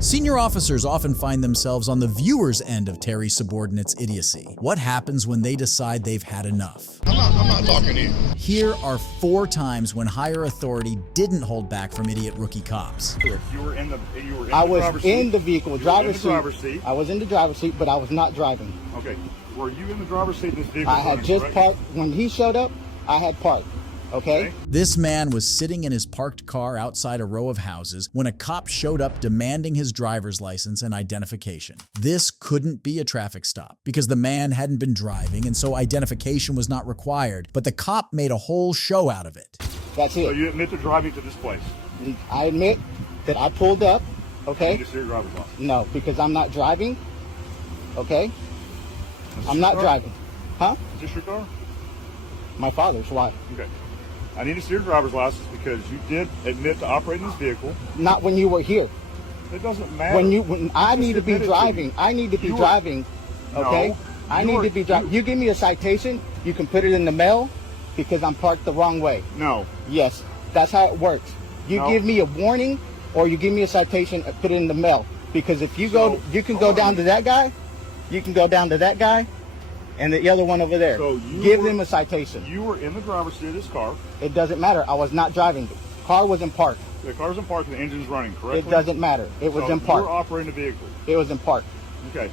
Senior officers often find themselves on the viewer's end of Terry's subordinates' idiocy. What happens when they decide they've had enough? I'm not talking to you. Here are 4 times when higher authority didn't hold back from idiot rookie cops. You were in the I was driver's in seat. the vehicle, You were driver's in the driver's seat. I was in the driver's seat, but I was not driving. Okay. Were you in the driver's seat in this vehicle? I had just parked. When he showed up, I had parked. Okay? This man was sitting in his parked car outside a row of houses when a cop showed up demanding his driver's license and identification. This couldn't be a traffic stop because the man hadn't been driving and so identification was not required, but the cop made a whole show out of it. That's So it. you admit to driving to this place? I admit that I pulled up. Okay? You just your driver's license. No, because I'm not driving. Okay? Is I'm this not your car? driving. Huh? Is this your car? My father's. Why? Okay. I need to see your driver's license because you did admit to operating this vehicle. Not when you were here. It doesn't matter. When I just need to be admitted driving. me. I need to be You were- driving. Okay? No, I you need were- to be driving. You give me a citation, you can put it in the mail because I'm parked the wrong way. No. Yes, that's how it works. You No. give me a warning or you give me a citation and put it in the mail. Because if you go, So, you can hold go down on. to that guy, you can go down to that guy, and the other one over there. So you give were- them a citation. You were in the driver's seat of this car. It doesn't matter. I was not driving. The car was in park. The car's in park and the engine's running, correctly? It doesn't matter. It was so in park. You were operating the vehicle. It was in park. Okay.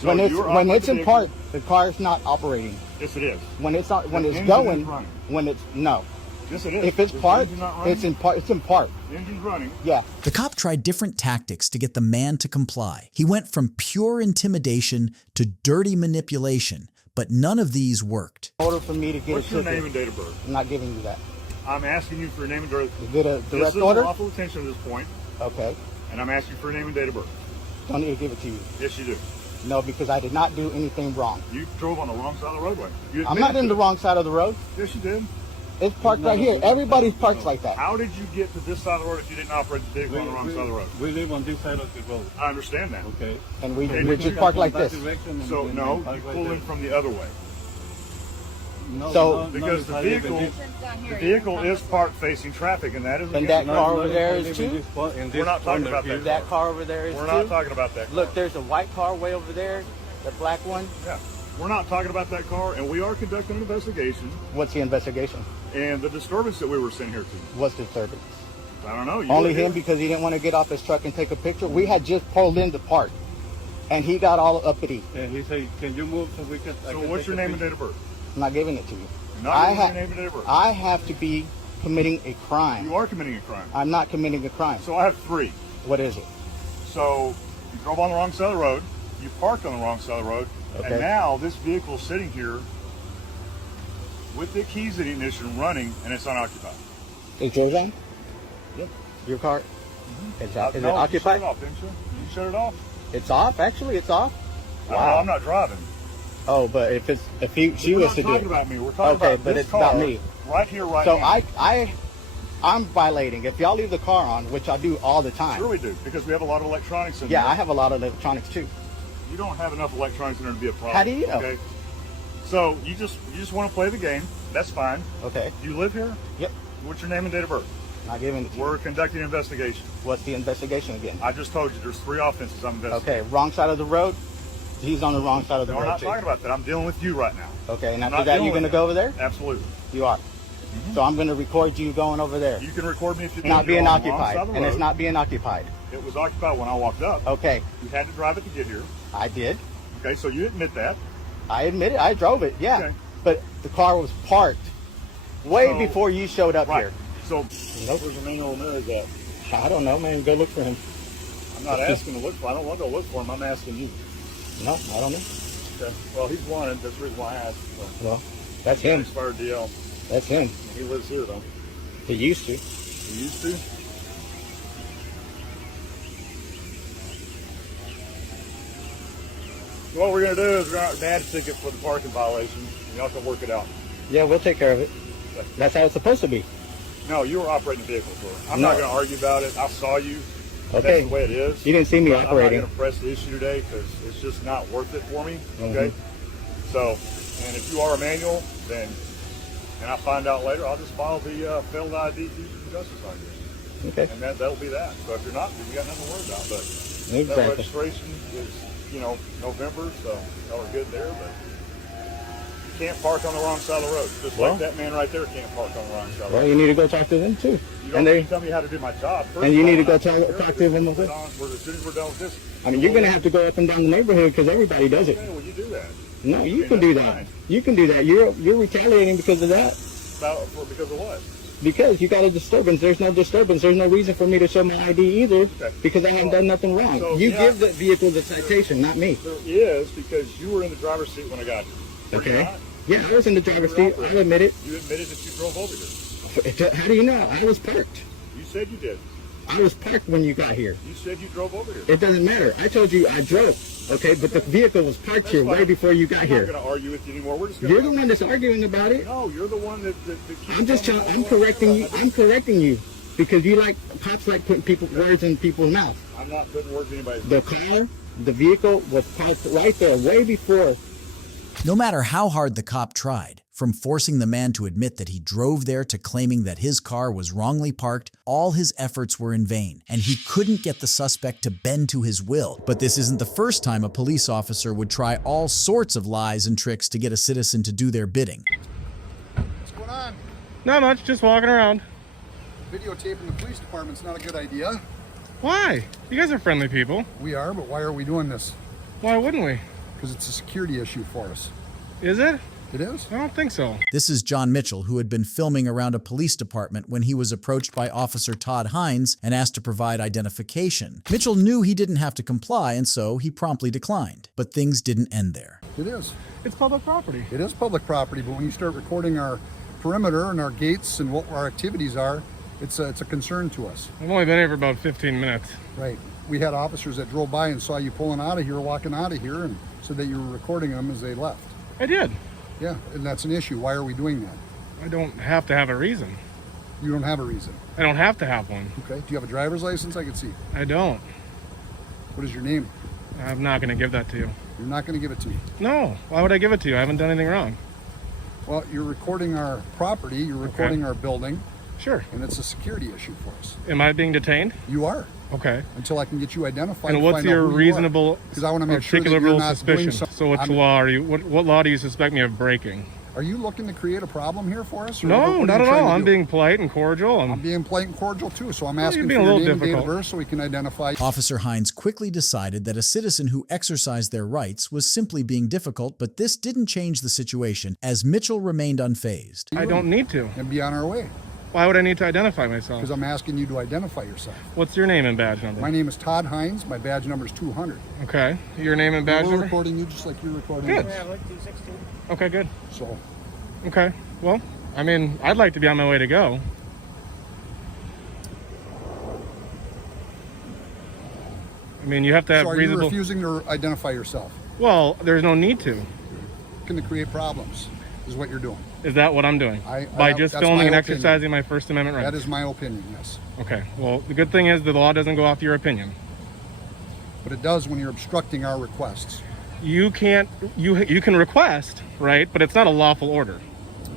So When it's you were when operating it's the in vehicle. park, the car is not operating. Yes, it is. When it's not, when The it's engine is going, running. when it's no. Yes, it is. If it's Is the parked, engine not running? it's in park. It's in park. The engine's running. Yeah. The cop tried different tactics to get the man to comply. He went from pure intimidation to dirty manipulation, but none of these worked. In order for me to get What's a your ticket, name and date of birth? I'm not giving you that. I'm asking you for your name and date. To get a This direct is order. lawful detention at this point, Okay. and I'm asking for your name and date of birth. Don't need to give it to you. Yes, you do. No, because I did not do anything wrong. You drove on the wrong side of the roadway. You I'm not admitted in the to it. wrong side of the road. Yes, you did. It's parked right here. Everybody's parked like that. How did you get to this side of the road if you didn't operate the vehicle on the wrong side of the road? We live on this side of the road. I understand that. Okay. And we Okay, we but just you park Come like that this. direction and So then no, park you right pull there. in from the other way. No, So- no, Because the I live in vehicle, this- the vehicle is parked facing traffic, and that is And against that the car law. over there I is live in too? this spot- in We're this not talking corner about here. that. That car over there is We're too. not talking about that car. Look, there's a white car way over there. The black one. Yeah. We're not talking about that car, and we are conducting an investigation. What's the investigation? And the disturbance that we were sent here to, What's disturbance? I don't know. You Only were him here. because he didn't want to get off his truck and take a picture. We had just pulled in the park, and he got all uppity. And he said, "Can you move so we can?" I So can what's take your a name and picture?" date of birth? I'm not giving it to you. You're not giving your name and date of birth. I have to be committing a crime. You are committing a crime. I'm not committing a crime. So I have 3. What is it? So you drove on the wrong side of the road, you parked on the wrong side of the road, Okay. and now this vehicle is sitting here with the keys in the ignition running, and it's unoccupied. Is yours on? Yep. Your car? Is No, it you shut occupied? it off, didn't you? You shut it off? It's off. Actually, it's off. I don't know, I'm not driving. Oh, but if she We're was not to do talking it. about me. We're talking Okay, about but this it's about car me. right here, right So now. I'm violating. If y'all leave the car on, which I do all the time. Sure we do, because we have a lot of electronics in Yeah, there. I have a lot of electronics too. You don't have enough electronics in there to be a problem. How do you know? Okay. So you just want to play the game. That's fine. Okay. You live here? Yep. What's your name and date of birth? Not giving it to you. We're conducting an investigation. What's the investigation again? I just told you there's 3 offenses I'm investigating. Okay, wrong side of the road. He's on the wrong side of the No, we're road not too. talking about that. I'm dealing with you right now. Okay, and I'm after not that, dealing you're gonna with go him. over there. Absolutely. You are. So I'm gonna record you going over there. You can record me if you It's not you're being on the wrong occupied, side of the and it's road. not being occupied. It was occupied when I walked up. Okay, You had to drive it to get here. I did. Okay, so you admit that. I admit it. I drove it. Yeah, Okay. but the car was parked way So- before you showed up Right. here. So Nope. where's the manual mirrors at? I don't know, man. Go look for him. I'm not asking to look for. I don't want to go look for him. I'm asking you. No, I don't know. Okay. Well, he's wanted. That's the reason why I asked. So, Well, that's he's an him. expired DL. That's him. He lives here though. He used to. He used to. What we're gonna do is we're gonna add a ticket for the parking violation, and y'all can work it out. Yeah, we'll take care of it. That's how it's supposed to be. No, you were operating the vehicle, sir. I'm No. not gonna argue about it. I saw you. Okay. That's the way it is. You didn't see me But operating. I'm not gonna press the issue today because it's just not worth it for me. Mm-hmm. Okay. So, and if you are a manual, then, and I find out later, I'll just file the failed ID justice on you. Okay. And that'll be that. So if you're not, then you got nothing to worry about. But That Exactly. registration is, you know, November, so y'all are good there, but you can't park on the wrong side of the road. Just Well- like that man right there can't park on the wrong side of the Well, road. you need to go talk to them too. You don't And need they, to tell me how to do my job. First and you of all, need to go I'm talk here, to them as as well. soon as we're done with this. I mean, you're gonna have to go up and down the neighborhood because everybody does it. Okay, well, you do that. No, you mean, can do that's that. fine. You can do that. You're retaliating because of that. Because of what? Because you got a disturbance. There's no disturbance. There's no reason for me to show my ID either Okay. because I haven't done nothing wrong. So, You yeah. give the vehicle the citation, not me. There is, because you were in the driver's seat when I got here. Were you Okay. not? Yeah, I was in the driver's seat. I'll admit it. You admitted that you drove over here. How do you know? I was parked. You said you did. I was parked when you got here. You said you drove over here. It doesn't matter. I told you I drove. Okay, but the vehicle was parked here way before you got I'm here. not going to argue with you anymore. We're just going You're the one that's arguing about it. No, you're the one that keeps I'm just telling telling. me I'm what correcting to you. do. I'm correcting you because you like cops like putting words in people's mouth. I'm not putting words in anybody's The car, the vehicle was parked right there way before. No matter how hard the cop tried, from forcing the man to admit that he drove there to claiming that his car was wrongly parked, all his efforts were in vain, and he couldn't get the suspect to bend to his will. But this isn't the first time a police officer would try all sorts of lies and tricks to get a citizen to do their bidding. What's going on? Not much, just walking around. Videotaping the police department's not a good idea. Why? You guys are friendly people. We are, but why are we doing this? Why wouldn't we? Because it's a security issue for us. Is it? It is? I don't think so. This is John Mitchell, who had been filming around a police department when he was approached by Officer Todd Hines and asked to provide identification. Mitchell knew he didn't have to comply, and so he promptly declined. But things didn't end there. It is. It's public property. It is public property, but when you start recording our perimeter and our gates and what our activities are, it's a concern to us. I've only been here for about 15 minutes. Right. We had officers that drove by and saw you pulling out of here, walking out of here, and said that you were recording them as they left. I did. Yeah, and that's an issue. Why are we doing that? I don't have to have a reason. You don't have a reason. I don't have to have one. Okay. Do you have a driver's license? I can see. I don't. What is your name? I'm not going to give that to you. You're not going to give it to me. No. Why would I give it to you? I haven't done anything wrong. Well, you're recording our property, you're recording our building, Sure. and it's a security issue for us. Am I being detained? You are, Okay. until I can get you identified. And what's your reasonable, Because I want to make sure that you're articulable not doing suspicion? something. So which law are you? What law do you suspect me of breaking? Are you looking to create a problem here for us? Or No, what are you not at trying all. to I'm do? being polite and cordial. I'm being polite and cordial too, so I'm Well, asking you're for being a your little name and date of difficult. birth so we can identify. Officer Hines quickly decided that a citizen who exercised their rights was simply being difficult, but this didn't change the situation, as Mitchell remained unfazed. I don't need to. And be on our way, Why would I need to identify myself? because I'm asking you to identify yourself. What's your name and badge number? My name is Todd Hines. My badge number is 200. Okay. Your name and badge We're number? recording you just like you're recording Good. us. Okay, good. So Okay. Well, I mean, I'd like to be on my way to go. I mean, you have to have are you reasonable. refusing to identify yourself? Well, there's no need to. Going to create problems is what you're doing. Is that what I'm doing? By just that's filming my and opinion. exercising my First Amendment rights? That is my opinion, yes. Okay. Well, the good thing is the law doesn't go off your opinion. But it does when you're obstructing our requests. You can't. You can request, right? But it's not a lawful order.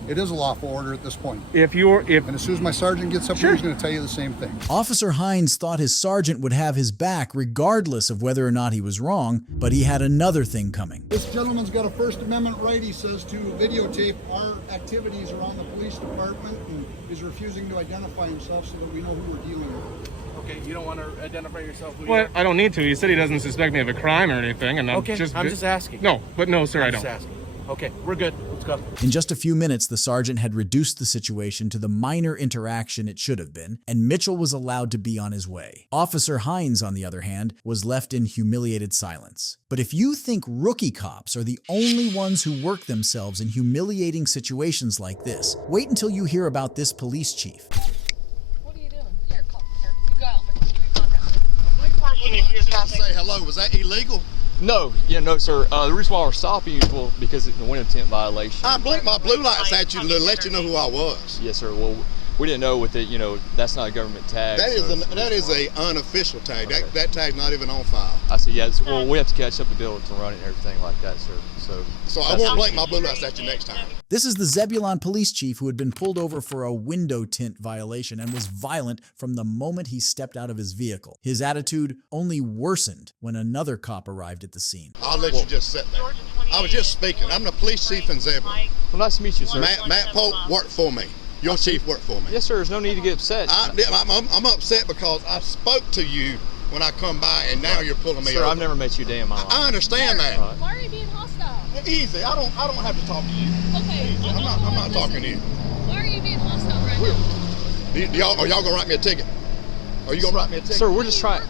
It is a lawful order at this point. If And as soon as my sergeant gets up Sure. here, he's going to tell you the same thing. Officer Hines thought his sergeant would have his back regardless of whether or not he was wrong, but he had another thing coming. This gentleman's got a First Amendment right, he says, to videotape our activities around the police department, and is refusing to identify himself so that we know who we're dealing with. Okay, you don't want to identify yourself? Who you Well, I don't need to. He said he doesn't suspect me of a crime or anything, and Okay, I'm just asking. No, but no, sir, I I'm don't. just asking. Okay, we're good. Let's go. In just a few minutes, the sergeant had reduced the situation to the minor interaction it should have been, and Mitchell was allowed to be on his way. Officer Hines, on the other hand, was left in humiliated silence. But if you think rookie cops are the only ones who work themselves in humiliating situations like this, wait until you hear about this police chief. What are you doing? Here, you go out. Make contact. Say hello. Was that illegal? No, no, sir. The reason why we're stopping you is because it's a wind intent violation. I blinked my blue lights at you to let you know who I was. Yes, sir. Well, we didn't know with it, you know, that's not a government tag. That so is a unofficial tag. Okay. That tag's not even on file. I see. Yeah. Well, we have to catch up the bill to run it and everything like that, sir. So I won't blink my blue lights at you next time. This is the Zebulon police chief who had been pulled over for a window tint violation and was violent from the moment he stepped out of his vehicle. His attitude only worsened when another cop arrived at the scene. I'll let you just sit there. I was just speaking. I'm the police chief in Zebulon. Well, nice to meet you, sir. Matt Polk worked for me. Your chief worked for me. Yes, sir. There's no need to get upset. I'm upset because I spoke to you when I come by, and now you're pulling me Sir, over. I've never met you a day in my life. I understand that. Right. Why are you being hostile? Easy. I don't have to talk to you. Okay. Easy. I'm not talking to you. Why are you being hostile right now? Are y'all gonna write me a ticket? Are you gonna write me a ticket? Sir, we're just trying.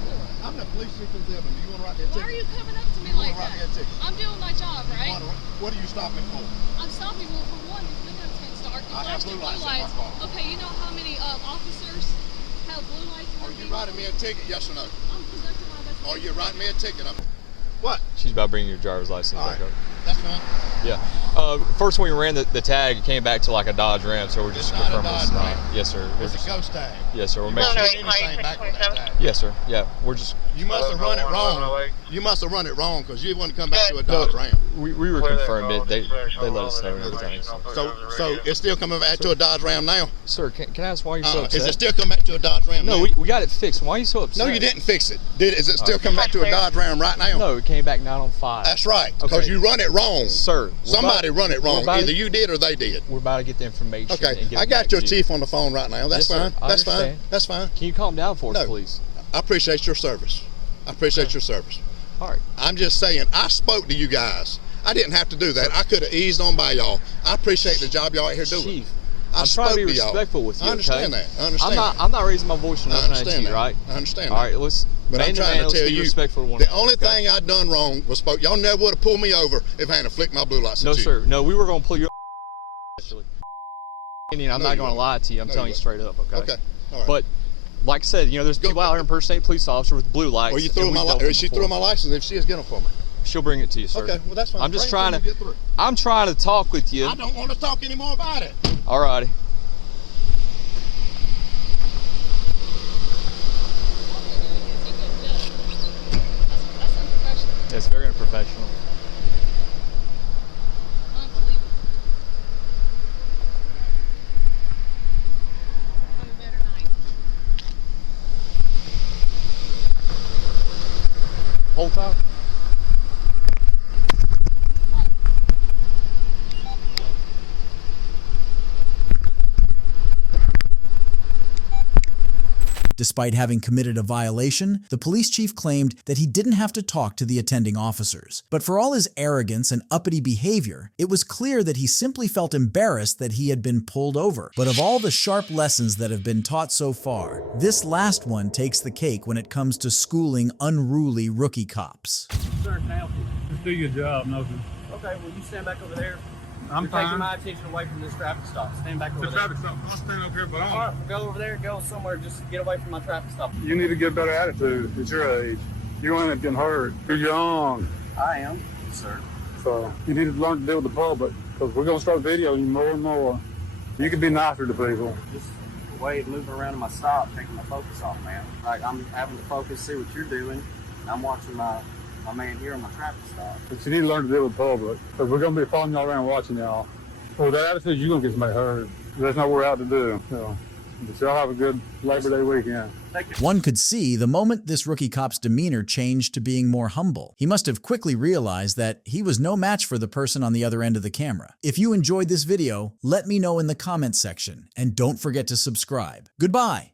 I'm the police chief in Zebulon. Do you want to write me a Why ticket? are you coming up to me like write me a that? ticket? I'm doing my job, right? What are you stopping for? I'm stopping you for one. The window tints dark. You I have flashed your blue blue lights in my lights. car. Okay, you know how many officers have blue lights in Are their you writing me a ticket? Yes or no? I'm conducting my investigation. Are you writing me a ticket? What? She's about bringing your driver's license All back right. up. That's fine. Yeah. First, when we ran the tag, it came back to like a Dodge Ram, so we're just It's not a confirming it's Dodge not. Ram. Yes, sir. We're It's just, a ghost tag. yes, sir. We're You making must sure. have anything back with that tag. Yes, sir. Yeah. We're just. You must have run it wrong. You must have run it wrong because you wouldn't come back to a Dodge Ram. We were confirmed it. They let us know and everything. So it's still coming back to a Dodge Ram now? Sir, can I ask why you're so upset? Is it still coming back to a Dodge Ram now? No, we got it fixed. Why are you so upset? No, you didn't fix it. Is it still coming back to a Dodge Ram right now? No, it came back 9 on 5. That's right, because Okay. you run it wrong. Sir, Somebody run it wrong. about Either to- you did or they did. We're about to get the information. Okay, and get I it got back your to you. chief on the phone right now. That's Yes, sir. fine. I That's fine. understand. That's fine. Can you calm down for us, No. please? I appreciate your service. I appreciate your service. All right. I'm just saying, I spoke to you guys. I didn't have to do that. I could have eased on by y'all. I appreciate the job y'all out here doing. Chief, I I'm trying to be y'all. respectful with you. I understand okay? that. I understand that. I'm not raising my voice or I nothing at understand you, that. right? I understand All that. right, let's. But man I'm trying man, to let's tell be you, respectful to one the another, only okay? thing I done wrong was spoke. Y'all never would have pulled me over if I hadn't flicked my blue lights No, at you. sir. No, we were going to pull you. Actually, I'm No, not you going to won't. lie to you. I'm No, telling you you straight up, okay? Okay. All right. But like I said, you know, there's people out here impersonating police officers with blue lights. Or you and threw we've my dealt with she them threw before. my license if she is getting for me. She'll bring it to you, sir. Okay, well that's fine. I'm just Bring it trying till to. you get through. I'm trying to talk with you. I don't want to talk anymore about it. All righty. That's unprofessional. It's very unprofessional. Unbelievable. Have a better night. Whole time. Despite having committed a violation, the police chief claimed that he didn't have to talk to the attending officers. But for all his arrogance and uppity behavior, it was clear that he simply felt embarrassed that he had been pulled over. But of all the sharp lessons that have been taught so far, this last one takes the cake when it comes to schooling unruly rookie cops. Sir, can I help you? Just do your job, nothing. Okay, will you stand back over there? I'm You're fine. taking my attention away from this traffic stop. Stand back over The there. traffic stop. I'll stand up here, but All right, go over there, go somewhere, just get away from my traffic stop. you need to get a better attitude at your age. You won't end up getting hurt. You're young, I am, sir. so you need to learn to deal with the public because we're going to start videoing you more and more. You can be nicer to people. Just the way of moving around in my stop, taking my focus off, man. Like I'm having to focus, see what you're doing. And I'm watching my man here on my traffic stop. But you need to learn to deal with the public because we're going to be following y'all around watching y'all. Well, that attitude, you're going to get somebody hurt. That's not what we're out to do. So. But y'all have a good Labor Day weekend. One could see the moment this rookie cop's demeanor changed to being more humble. He must have quickly realized that he was no match for the person on the other end of the camera. If you enjoyed this video, let me know in the comments section, and don't forget to subscribe. Goodbye.